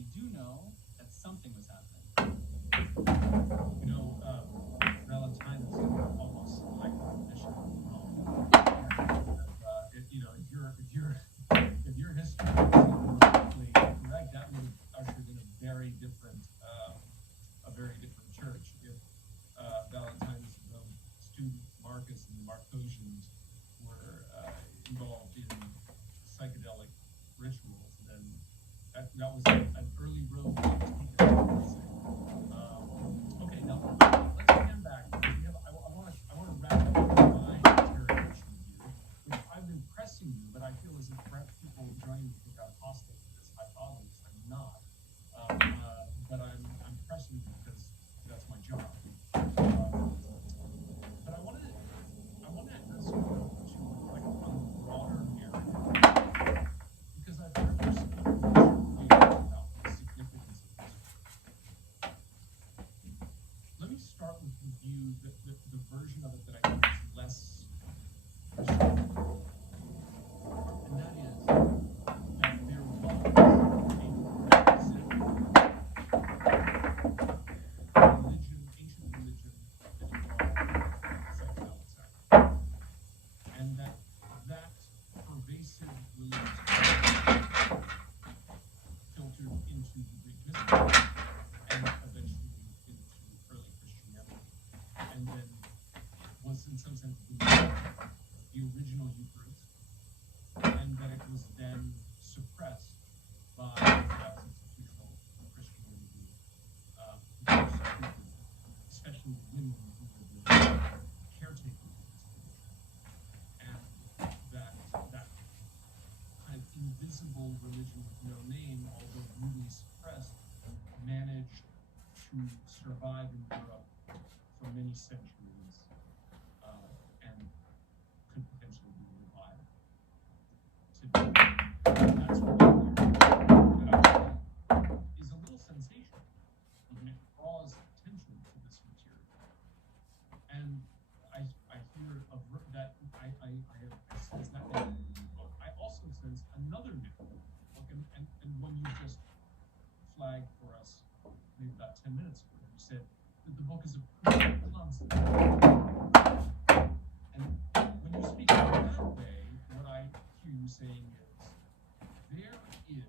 we do know that something was happening. Valentine's is almost like a tradition. If your history is correctly correct, that would have ushered in a very different church. If Valentine's, the student Marcus and the Marcosians were involved in psychedelic rituals, then that was an early road to take. Okay, now let's get back. I want to wrap up my interrogation with you, which I've been pressing you, but I feel as if perhaps people joining me think I'm hostile to this hypothesis. I'm not, but I'm pressing you because that's my job. But I want to ask you to reflect on the broader narrative, because I've heard you speak about the significance of this. Let me start with the view, the version of it that I think is less restrictive. And that is that there was a prerequisite ancient religion that involved psychedelics, and that pervasive religious filtered into the Greek mysticism and eventually into early Christianity, and then was in some sense the original Eucharist, and that it was then suppressed by perhaps institutional Christianity, especially the women who were the caretakers of this tradition, and that kind of invisible religion with no name, although brutally suppressed, managed to survive in Europe for many centuries, and could potentially be revived today. That's what I hear. That is a little sensational, and it draws attention to this material. And I hear that I sense that in the book. I also sense another new book, and one you just flagged for us maybe about 10 minutes ago. You said that the book is a proof of concept. And when you speak in that way, what I hear you saying is there is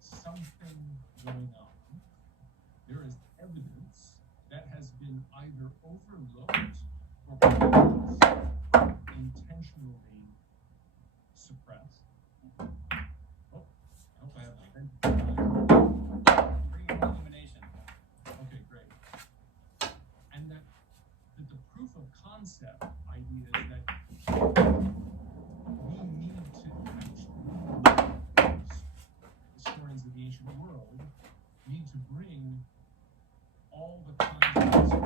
something going on. There is evidence that has been either overlooked or perhaps intentionally suppressed. Oh, I hope I have Bring your illumination. Okay, great. And that the proof of concept idea is that we need to actually, historians of the ancient world, need to bring all the concepts to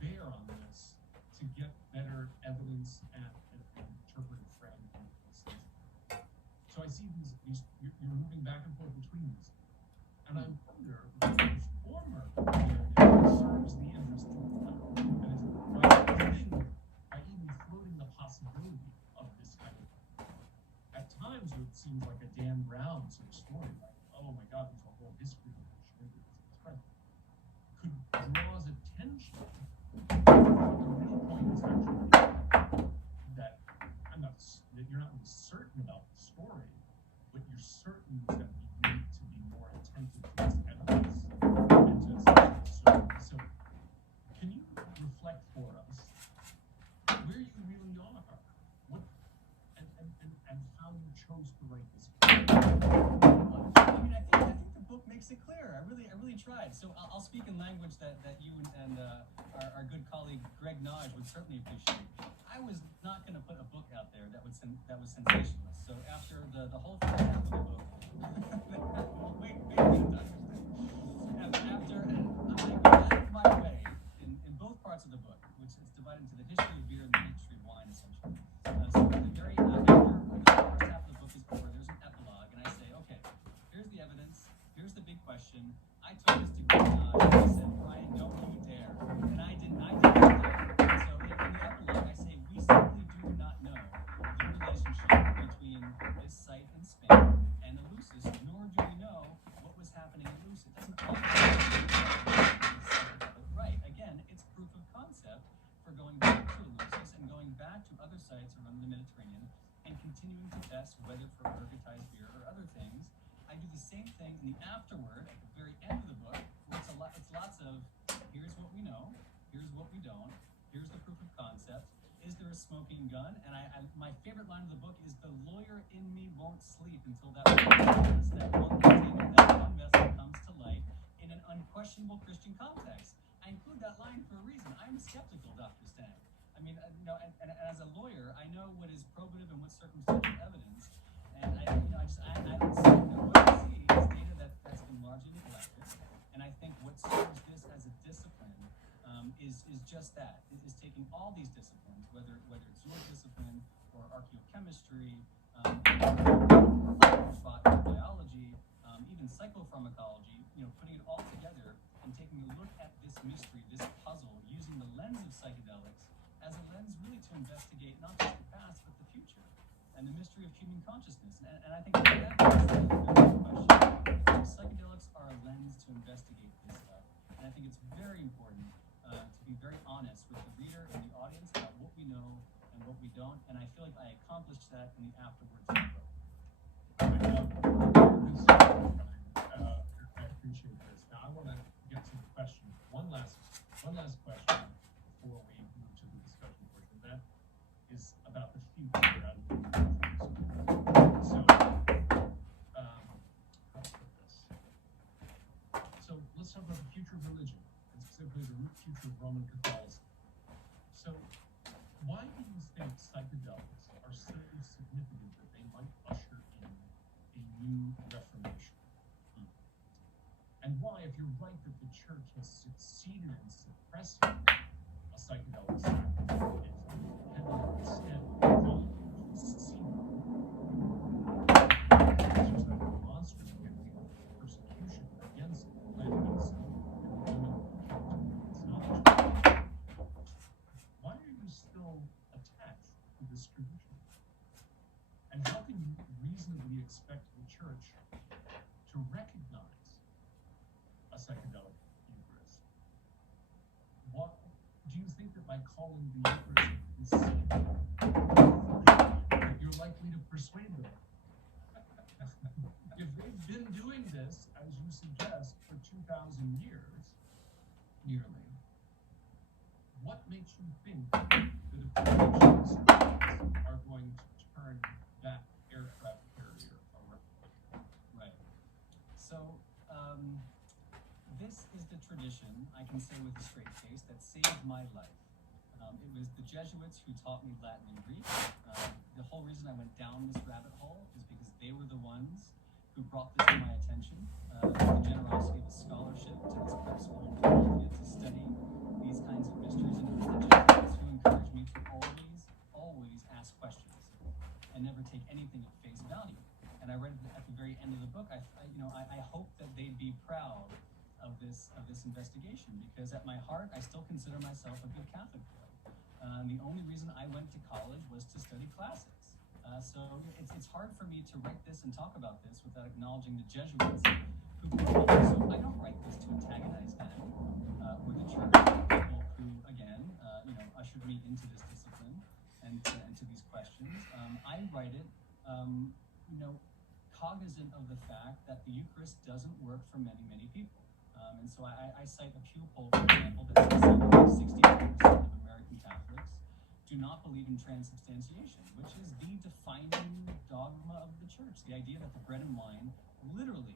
bear on this to get better evidence and interpretive framing. So I see these you're moving back and forth between these. And I wonder if the former narrative serves the interest of the latter. And it's by even floating the possibility of this kind of, at times it seems like a Dan Brown sort of story, like, oh my God, there's a whole history of Christianity, could draws attention. The real point is actually that you're not really certain about the story, but you're certain that we need to be more attentive to this evidence and to so can you reflect for us where you really are, what and how you chose to write this book? I mean, I think the book makes it clear. I really tried. So I'll speak in language that you and our good colleague Greg Nodge would certainly appreciate. I was not going to put a book out there that was sensationalist. So after the whole first half of the book, wait, after and I'm going to go out of my way in both parts of the book, which is divided into the history of beer and the history of wine, essentially. So at the very after the first half of the book is over, there's an epilogue, and I say, okay, here's the evidence, here's the big question. I took this to Greg Nodge, and I said, Brian, don't you dare. And I didn't dare. So in the epilogue, I say, we simply do not know the relationship between this site in Spain and Eleusis, nor do we know continuing to test whether for ergotized beer or other things. I do the same thing in the afterword at the very end of the book, where it's lots of here's what we know, here's what we don't, here's the proof of concept. Is there a smoking gun? And my favorite line of the book is the lawyer in me won't sleep until that one container, that one vessel comes to light in an unquestionable Christian context. I include that line for a reason. I'm skeptical, Dr. Stang. I mean, and as a lawyer, I know what is probative and what's circumstantial evidence. And I don't see what I see is data that's been largely neglected. And I think what serves this as a discipline is just that. Is taking all these disciplines, whether it's your discipline or archaeochemistry, biology, even psychopharmacology, putting it all together and taking a look at this mystery, this puzzle, using the lens of psychedelics as a lens really to investigate not just the past but the future and the mystery of human consciousness. And I think that is the question. Psychedelics are a lens to investigate this stuff, and I think it's very important to be very honest with the reader and the audience about what we know and what we don't, and I feel like I accomplished that in the afterwards of the book. I appreciate this. Now I want to get to the question. One last question before we move to the discussion portion. That is about the future rather than the future. So, how to put this? So let's talk about the future of religion, and specifically the future of Roman Catholicism. So, why do you think psychedelics are so significant that they might usher in a new reformation? And why, if you're right that the church has succeeded in suppressing a psychedelic sacrament, can they instead succeed exercise demonstrative persecution against Latin why are you still attached to this tradition? And how can you reasonably expect the church to recognize a psychedelic Eucharist? What do you think that by calling the Eucharist the sin, that you're likely to persuade them? If they've been doing this, as you suggest, for 2,000 years, nearly, what makes you think that if Christians are going to turn that aircraft carrier around? Right. So, this is the tradition, I can say with a straight face, that saved my life. It was the Jesuits who taught me Latin and Greek. The whole reason I went down this rabbit hole is because they were the ones who brought this to my attention. The generosity of a scholarship to this prep school in Philadelphia to study these kinds of mysteries, and it was the Jesuits who encouraged me to always ask questions and never take anything at face value. And I read at the very end of the book, I hope that they'd be proud of this investigation, because at my heart, I still consider myself a good Catholic boy. The only reason I went to college was to study classics. So it's hard for me to write this and talk about this without acknowledging the Jesuits who wrote it. So I don't write this to antagonize them or the church, people who, again, ushered me into this discipline and to these questions. I write it, cognizant of the fact that the Eucharist doesn't work for many, many people. And so I cite a Pew poll, for example, that says 69% of American Catholics do not believe in transubstantiation, which is the defining dogma of the church. The idea that the bread and wine literally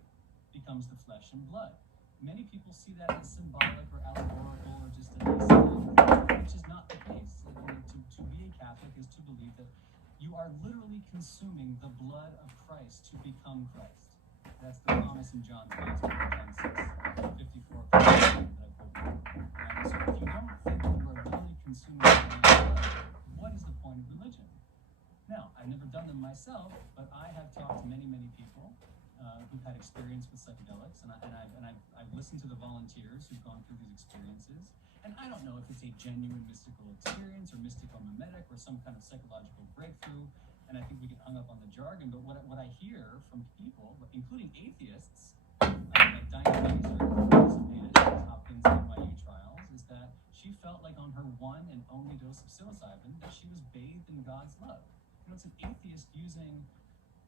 becomes the flesh and blood. Many people see that as symbolic or allegorical or just a nice thing, which is not the case. To be a Catholic is to believe that you are literally consuming the blood of Christ to become Christ. That's the promise in John's Gospel, John 6:54. So if you don't think you are really consuming the blood of Christ, what is the point of religion? Now, I've never done them myself, but I have talked to many, many people who've had experience with psychedelics, and I've listened to the volunteers who've gone through these experiences. And I don't know if it's a genuine mystical experience or mystico-mimetic or some kind of psychological breakthrough. And I think we get hung up on the jargon, but what I hear from people, including atheists, like Diane Weiser, who participated in the Hopkins NYU trials, is that she felt like on her one and only dose of psilocybin that she was bathed in God's love. it's an atheist using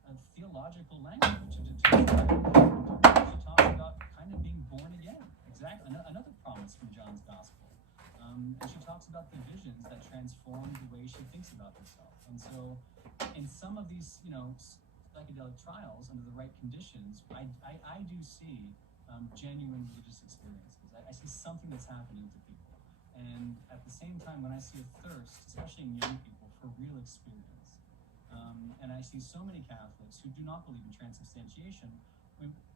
a theological language to describe. She talks about kind of being born again. Exactly, another promise from John's Gospel. And she talks about the visions that transform the way she thinks about herself. And so, in some of these, psychedelic trials under the right conditions, I do see genuine religious experiences. I see something that's happening to people. And at the same time, when I see a thirst, especially in young people, for real experience, and I see so many Catholics who do not believe in transubstantiation,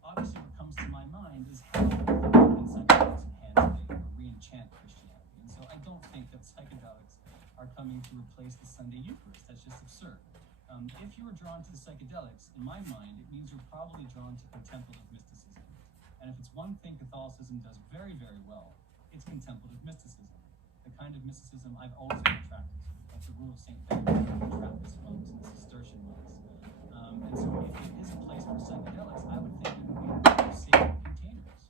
obviously what comes to my mind is how can psychedelics enhance faith or re-enchant Christianity. And so I don't think that psychedelics are coming to replace the Sunday Eucharist. That's just absurd. If you are drawn to the psychedelics, in my mind, it means you're probably drawn to contemplative mysticism. And if it's one thing Catholicism does very, very well, it's contemplative mysticism. The kind of mysticism I've always been attracted to, like the Rule of St. Benedict, the Trappist monks, and the Cistercian monks. And so if it is a place for psychedelics, I would think it would be sacred containers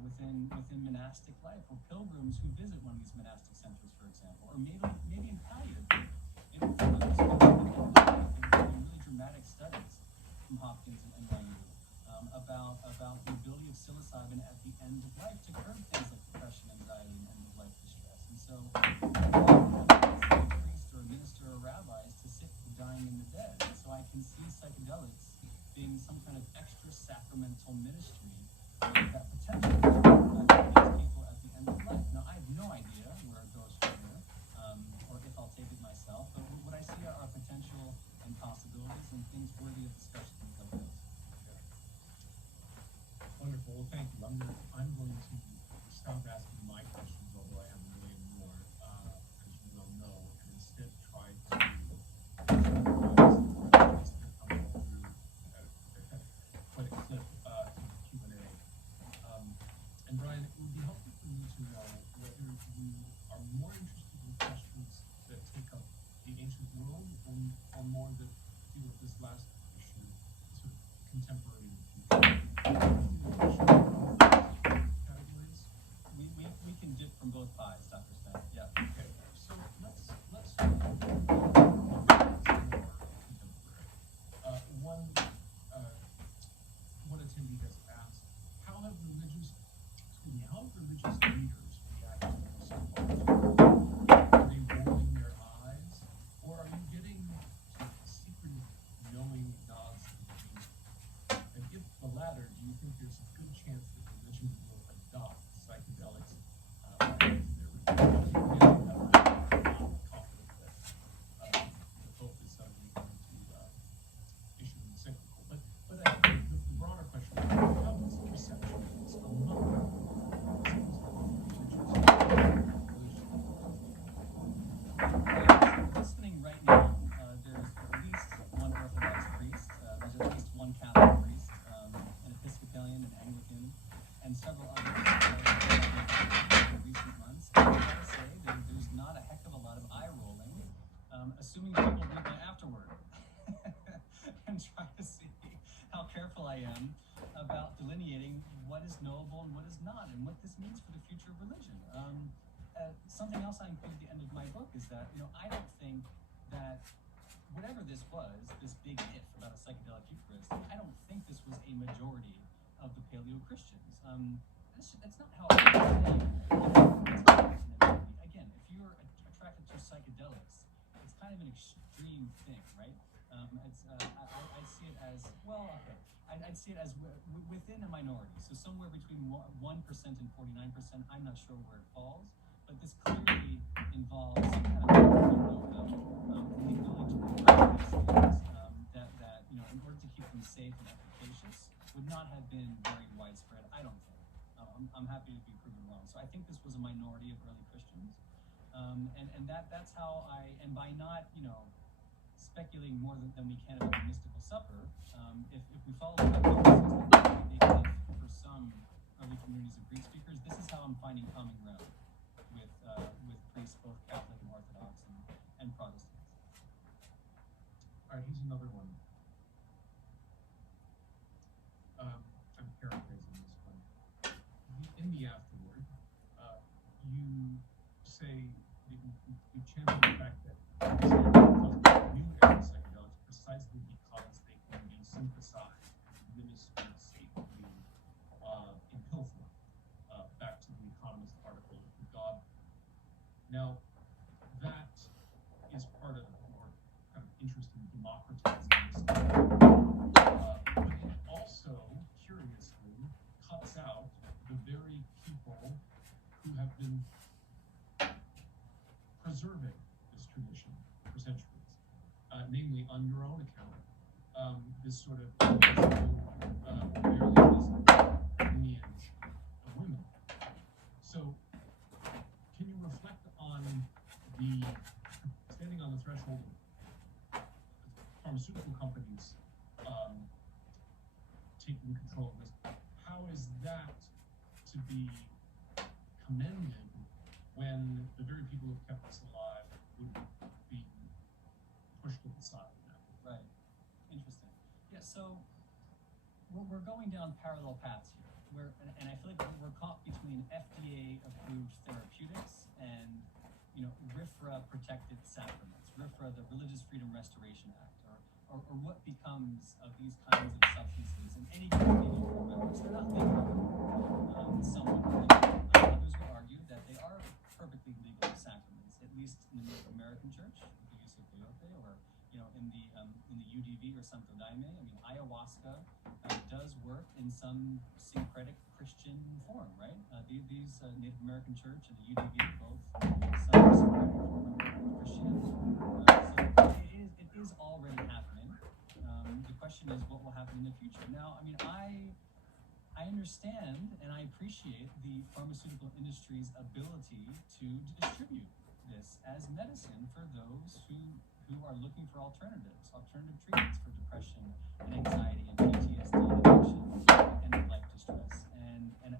within monastic life, or pilgrims who visit one of these monastic centers, for example, or maybe in palliative. There's really dramatic studies from Hopkins and NYU about the ability of psilocybin at the end of life to curb things like depression, anxiety, and end-of-life distress. And so, a priest or a minister or rabbis to sit with the dying and the dead. And so I can see psychedelics being some kind of extra sacramental ministry that potentially these people at the end of life. Now, I have no idea where it goes from here, or if I'll take it myself, but what I see are potential and possibilities and things worthy of discussion like this. Wonderful. Well, thank you. I'm going to stop asking my questions, although I have a million more, as you well know, and instead try to summarize the questions that are coming through quite a clip in Q&A. And Brian, it would be helpful for me to know whether you are more interested in questions that take up the ancient world or more that deal with this last issue, sort of contemporary and future. Categories? We can dip from both pies, Dr. Smith. Yeah. Okay, so let's start with contemporary. One attendee has asked, how have religious leaders reacted to the so-called? Are they rolling their eyes, or are you getting sort of secretive knowing nods of agreement? And if the latter, do you think there's a good chance that religion will adopt psychedelics into their religion? I'm not confident that the Pope is suddenly going to issue an encyclical. But I think the broader question is, how is the reception of this among Listening right now, there's at least one Orthodox priest, there's at least one Catholic priest, an Episcopalian, an Anglican, and several others in recent months. And I gotta say, there's not a heck of a lot of eye rolling, assuming people read my afterword and try to see how careful I am about delineating what is knowable and what is not, and what this means for the future of religion. Something else I include at the end of my book is that, I don't think that whatever this was, this big if about a psychedelic Eucharist, I don't think this was a majority of the Paleo-Christians. That's not how I again, if you're attracted to psychedelics, it's kind of an extreme thing, right? I see it as, well, okay. I'd see it as within a minority, so somewhere between 1% and 49%. I'm not sure where it falls, but this clearly involves some kind of the ability to convert these things that in order to keep them safe and efficacious, would not have been very widespread. I don't think. I'm happy to be proven wrong. So I think this was a minority of early Christians, and that's how and by not speculating more than we can about the mystical supper, if we follow the hypothesis that for some early communities of Greek speakers, this is how I'm finding common ground with priests, both Catholic and Orthodox and Protestants. All right, here's another one. I'm paraphrasing this one. In the afterword, you say you champion the fact that new synthesize minister safely in pill form. Back to the Economist article, God. Now, that is part of more kind of interest in democratizing this stuff. But it also, curiously, cuts out the very people who have been preserving this tradition for centuries, namely on your own account, this sort of barely visible lineage of women. So, can you reflect on the standing on the threshold of pharmaceutical companies taking control of this? How is that to be commended when the very people who kept us alive would be pushed to the side now? Right. Interesting. Yeah, so we're going down parallel paths here. And I feel like we're caught between FDA-approved therapeutics and, RFRA protected sacraments, RFRA, the Religious Freedom Restoration Act, or what becomes of these kinds of substances in any community for members. They're not legal. Some would argue, others would argue that they are perfectly legal sacraments, at least in the Native American church, with the use of peyote, or in the UDV or Santo Daime. I mean, ayahuasca does work in some syncretic Christian form, right? These Native American church and the UDV both some syncretic form of Christianity. So it is already happening. The question is, what will happen in the future? Now, I mean, I understand and I appreciate the pharmaceutical industry's ability to distribute this as medicine for those who are looking for alternative treatments for depression and anxiety and PTSD and addiction and life distress.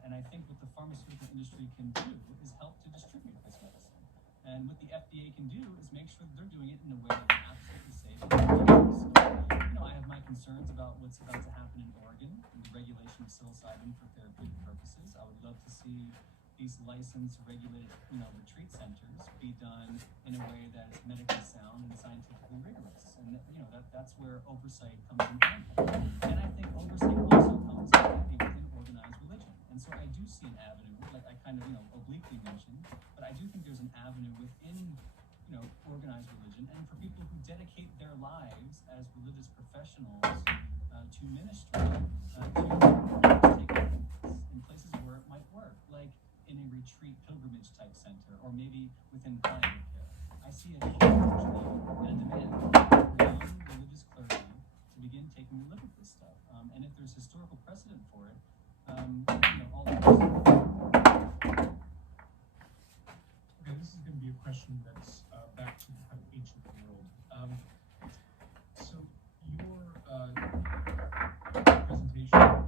And I think what the pharmaceutical industry can do is help to distribute this medicine. And what the FDA can do is make sure that they're doing it in a way that's absolutely safe and efficacious. So, I have my concerns about what's about to happen in Oregon in the regulation of psilocybin for therapeutic purposes. I would love to see these licensed, regulated, retreat centers be done in a way that is medically sound and scientifically rigorous. And that's where oversight comes in. And I think oversight also comes within organized religion. And so I do see an avenue, like I kind of, obliquely mentioned, but I do think there's an avenue within, organized religion, and for people who dedicate their lives as religious professionals to ministry, to take place in places where it might work, like in a retreat pilgrimage type center, or maybe within primary care. I see a huge need and a demand for young religious clergy to begin taking a look at this stuff. And if there's historical precedent for it, all the Okay, this is going to be a question that's back to the kind of ancient world. So your presentation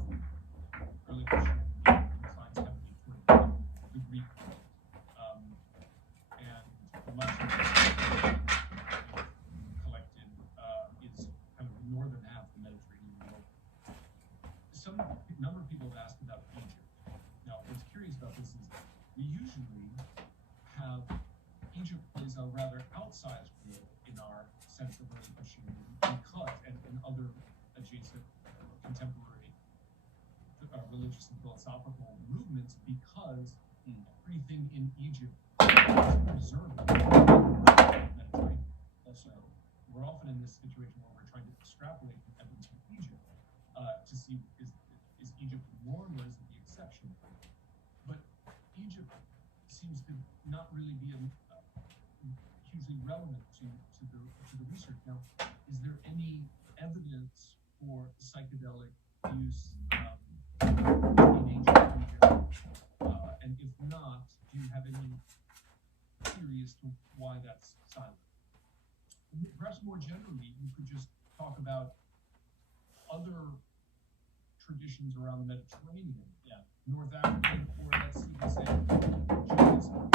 early Christian inclines heavily toward the Greek world, and much of the collected is kind of the northern half of the Mediterranean world. Number of people have asked about Egypt. Now, what's curious about this is we usually have Egypt plays a rather outsized role in our sense of early Christianity because, and other adjacent contemporary religious and philosophical movements, because everything in Egypt is preserved in the Mediterranean. So we're often in this situation where we're trying to extrapolate from evidence from Egypt to see is Egypt the norm or is it the exception? But Egypt seems to not really be hugely relevant to the research. Now, is there any evidence for psychedelic use in ancient Egypt? And if not, do you have any theory as to why that's silent? And perhaps more generally, you could just talk about other traditions around the Mediterranean. Yeah. North African, or let's even say Judaism.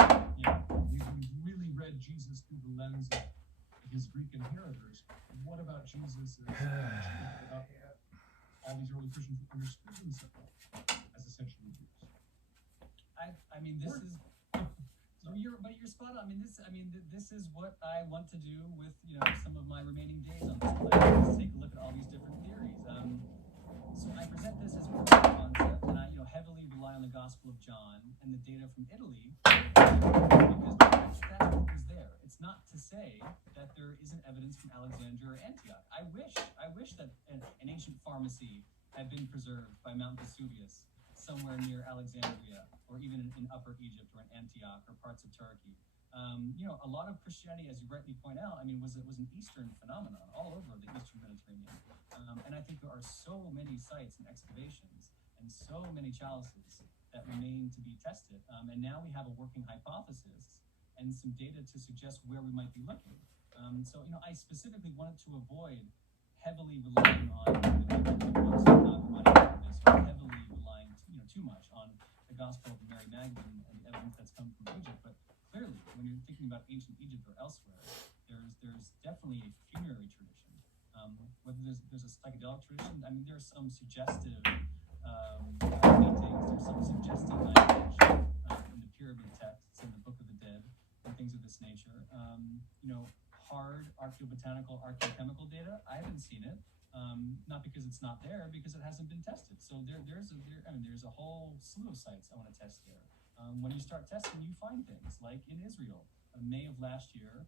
We've really read Jesus through the lens of his Greek inheritors. What about Jesus about all these early Christians who understood themselves as essentially Jews? I mean, this is. But you're spot on. This is what I want to do with some of my remaining days on this planet. Is take a look at all these different theories. and the data from Italy, because that's what was there. It's not to say that there isn't evidence from Alexandria or Antioch. I wish that an ancient pharmacy had been preserved by Mount Vesuvius somewhere near Alexandria, or even in Upper Egypt or in Antioch or parts of Turkey. A lot of Christianity, as you rightly point out, was an Eastern phenomenon all over the Eastern Mediterranean. And I think there are so many sites and excavations and so many chalices that remain to be tested. And now we have a working hypothesis and some data to suggest where we might be looking. I specifically wanted to avoid heavily relying on the books of not money this, or heavily relying too much on the Gospel of Mary Magdalene and the evidence that's come from Egypt. But clearly, when you're thinking about ancient Egypt or elsewhere, there's definitely a funerary tradition. Whether there's a psychedelic tradition, there's some suggestive paintings, there's some suggestive language in the pyramid texts in the Book of the Dead and things of this nature. Hard archaeobotanical, archaeochemical data, I haven't seen it. Not because it's not there, because it hasn't been tested. So there's a whole slew of sites I want to test there. When you start testing, you find things like in Israel, May of last year,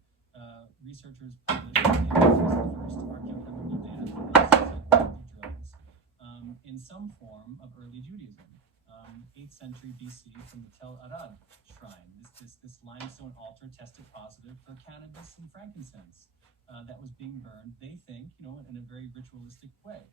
researchers published the first archaeochemical data for psychoactive drugs in some form of early Judaism, 8th century BC, from the Tel Arad shrine. This limestone altar tested positive for cannabis and frankincense that was being burned, they think, in a very ritualistic way.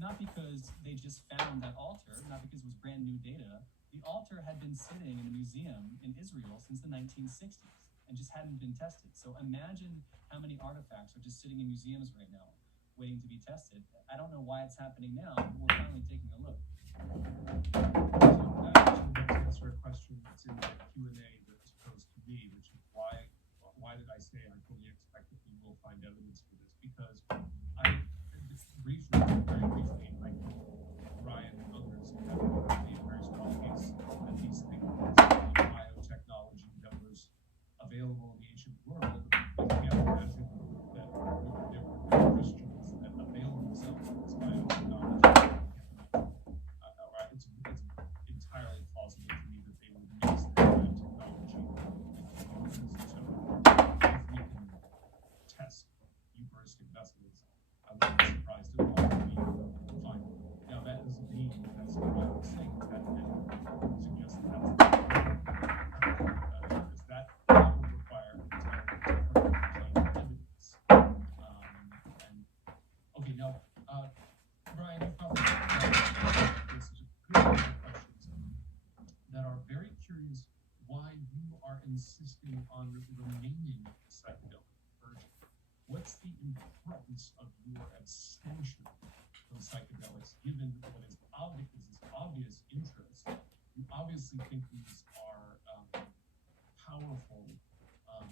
Not because they just found that altar, not because it was brand new data. The altar had been sitting in a museum in Israel since the 1960s and just hadn't been tested. So imagine how many artifacts are just sitting in museums right now, waiting to be tested. I don't know why it's happening now, but we're finally taking a look. So I actually want to answer a question that's in the Q&A that was posed to me, which is why did I say I fully expect that we will find evidence for this? Because very briefly, I think Ryan and others have made a very strong case that these things, biotechnology that was available in the ancient world, you can't imagine that there were Christians that availed themselves of this biotechnology. It's entirely plausible to me that they would mix their biotechnology with humans. So if we can test Eucharistic vessels, I wouldn't be surprised at all if we find them. Now that doesn't mean that's the wrong thing. That suggests that that's because that would require entirely different kind of evidence. Okay, now Brian, you probably this is a good set of questions that are very curious why you are insisting on remaining psychedelic virgin. What's the importance of your abstention from psychedelics, given what is obvious interest? You obviously think these are powerful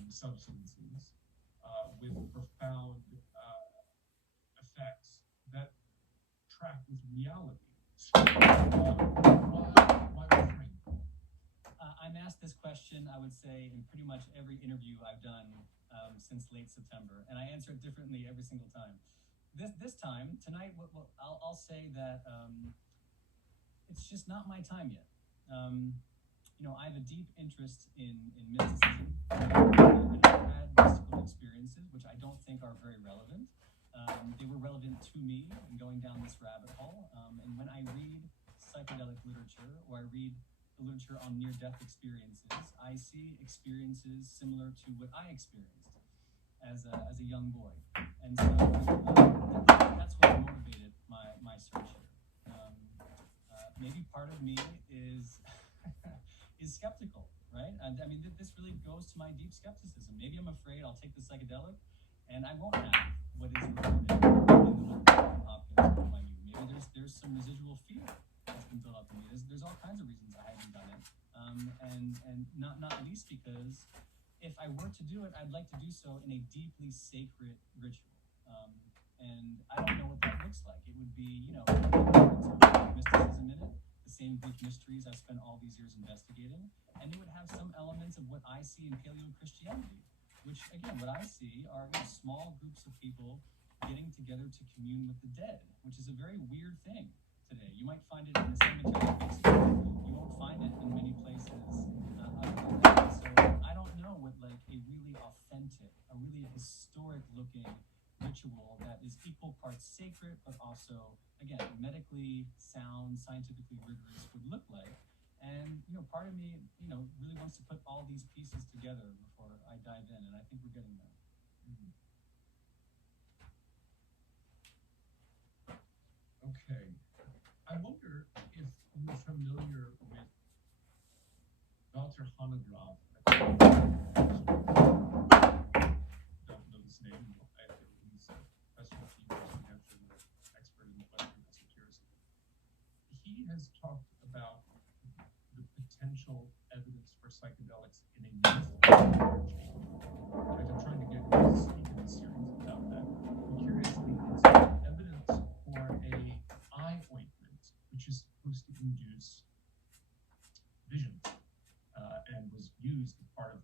substances with profound effects that track with reality. So, why refrain? I'm asked this question, I would say, in pretty much every interview I've done since late September, and I answer it differently every single time. This time, tonight, I'll say that it's just not my time yet. I have a deep interest in mysticism, and I've had mystical experiences, which I don't think are very relevant. They were relevant to me in going down this rabbit hole, and when I read psychedelic literature, or I read the literature on near-death experiences, I see experiences similar to what I experienced as a young boy, and so that's what motivated my search here. Maybe part of me is skeptical, right? And this really goes to my deep skepticism. Maybe I'm afraid I'll take the psychedelic, and I won't have what is reported in the book from Hopkins or NYU. Maybe there's some residual fear that's been built up in me. There's all kinds of reasons I haven't done it, and not least because if I were to do it, I'd like to do so in a deeply sacred ritual. And I don't know what that looks like. It would be, mysticism in it, the same Greek mysteries I've spent all these years investigating, and it would have some elements of what I see in Paleo-Christianity, which, again, what I see are small groups of people getting together to commune with the dead, which is a very weird thing. today. You might find it in the cemetery of Mexico. You won't find it in many places other than that. So I don't know what like a really authentic, a really historic looking ritual that is equal parts sacred, but also, again, medically sound, scientifically rigorous would look like. And, part of me, really wants to put all these pieces together before I dive in, and I think we're getting there. Okay. I wonder if you're familiar with Walter Hanegraaff. Don't know his name. He's a professor of University of New Hampshire and an expert in Western esotericism. He has talked about the potential evidence for psychedelics in a youth energy. I'm trying to get him to speak in a series about that. And curiously, it's evidence for a eye ointment, which is supposed to induce vision, and was used as part of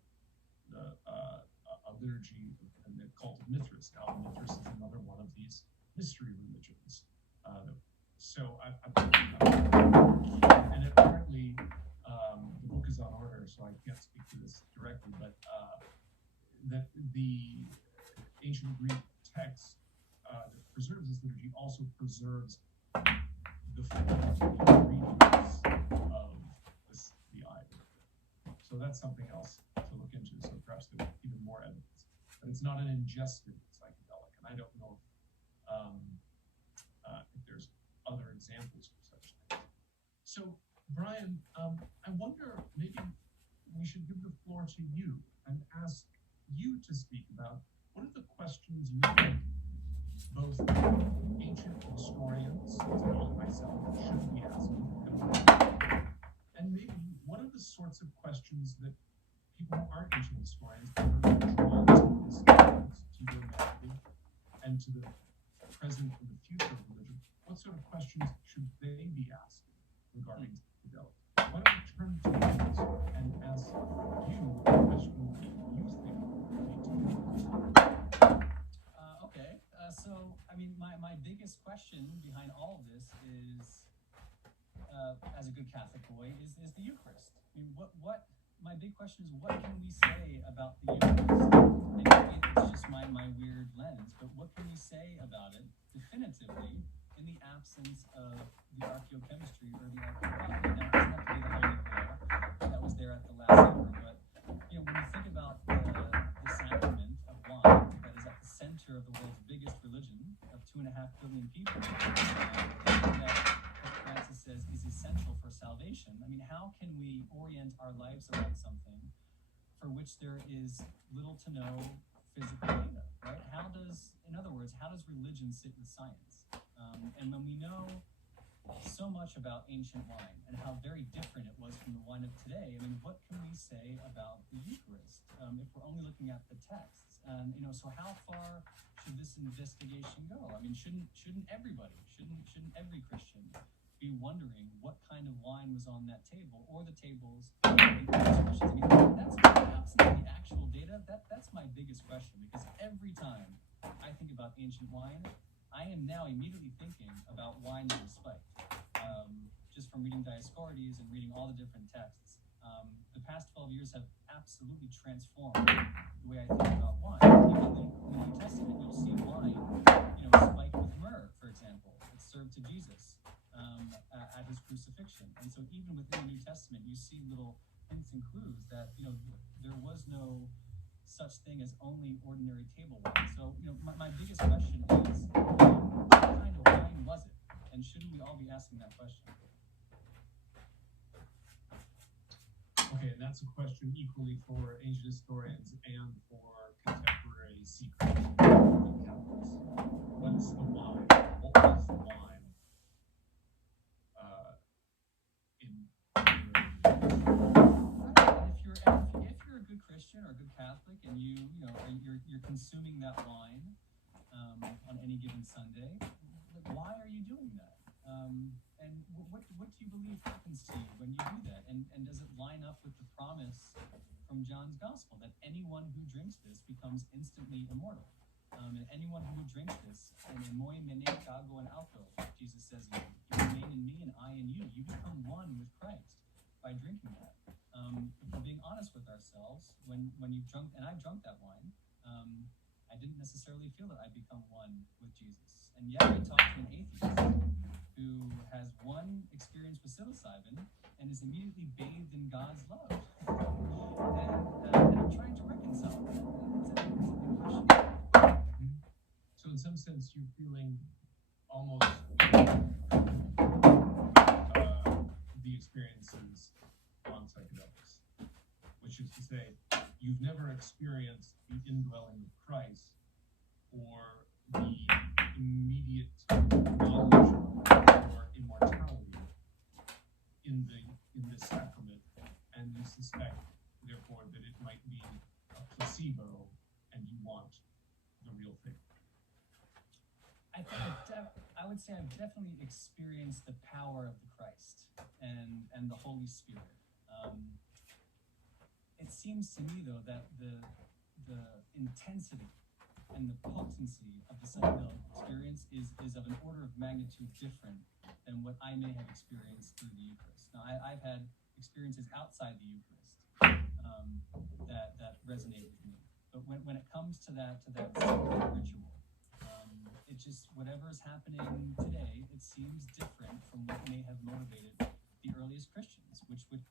a liturgy and the cult of Mithras. Now, Mithras is another one of these mystery religions. And apparently, the book is on order, so I can't speak to this directly, but that the ancient Greek text that preserves this liturgy also preserves the ingredients of the eye. So that's something else to look into. So perhaps there's even more evidence. But it's not an ingested psychedelic, and I don't know if there's other examples of such things. So, Brian, I wonder maybe we should give the floor to you and ask you to speak about what are the questions you think both ancient historians, like myself, should be asking, and maybe what are the sorts of questions that people who aren't ancient historians are drawn to this evidence, to humanity, and to the present and the future of religion? What sort of questions should they be asking regarding psychedelics? Why don't we turn to you and ask you the question that you think we need to answer? Okay. So, my biggest question behind all of this is, as a good Catholic boy, is the Eucharist. My big question is, what can we say about the Eucharist? And maybe it's just my weird lens, but what can we say about it definitively in the absence of the archaeochemistry or the archaeology? Now, it doesn't have to be the Holy Grail that was there at the Last Supper, but when you think about the sacrament of wine that is at the center of the world's biggest religion of 2.5 billion people, that Francis says is essential for salvation. How can we orient our lives around something for which there is little to no physical data, right? In other words, how does religion sit with science? And when we know so much about ancient wine and how very different it was from the wine of today, what can we say about the Eucharist if we're only looking at the texts? So how far should this investigation go? Shouldn't everybody, shouldn't every Christian be wondering what kind of wine was on that table, or the tables in those questions? That's absent the actual data. That's my biggest question, because every time I think about ancient wine, I am now immediately thinking about wine that was spiked. Just from reading Dioscorides and reading all the different texts, the past 12 years have absolutely transformed the way I think about wine. Even in the New Testament, you'll see wine, spiked with myrrh, for example. It's served to Jesus at his crucifixion. And so even within the New Testament, you see little hints and clues that, there was no such thing as only ordinary table wine. So, my biggest question is, what kind of wine was it? And shouldn't we all be asking that question? Okay, and that's a question equally for ancient historians and for contemporary secret Catholics. What is the wine? What was the wine? If you're a good Christian or a good Catholic, and you're consuming that wine on any given Sunday, why are you doing that? And what do you believe happens to you when you do that? And does it line up with the promise from John's Gospel that anyone who drinks this becomes instantly immortal? And anyone who drinks this, and moi mene kago and alto, Jesus says, you remain in when you've drunk, and I've drunk that wine, I didn't necessarily feel that I'd become one with Jesus. And yet I talked to an atheist who has one experience with psilocybin and is immediately bathed in God's love. And I'm trying to reconcile that. It's a big question. So in some sense, you're feeling almost the experiences on psychedelics, which is to say, you've never experienced the indwelling of Christ or the immediate knowledge or immortality in the sacrament, and you suspect, therefore, that it might be a placebo, and you want the real thing. I would say I've definitely experienced the power of the Christ and the Holy Spirit. It seems to me, though, that the intensity and the potency of the psychedelic experience is of an order of magnitude different than what I may have experienced through the Eucharist. Now, I've had experiences outside the Eucharist that resonate with me, but when it comes to that sacred ritual, it just, whatever is happening today, it seems different from what may have motivated the earliest Christians, which would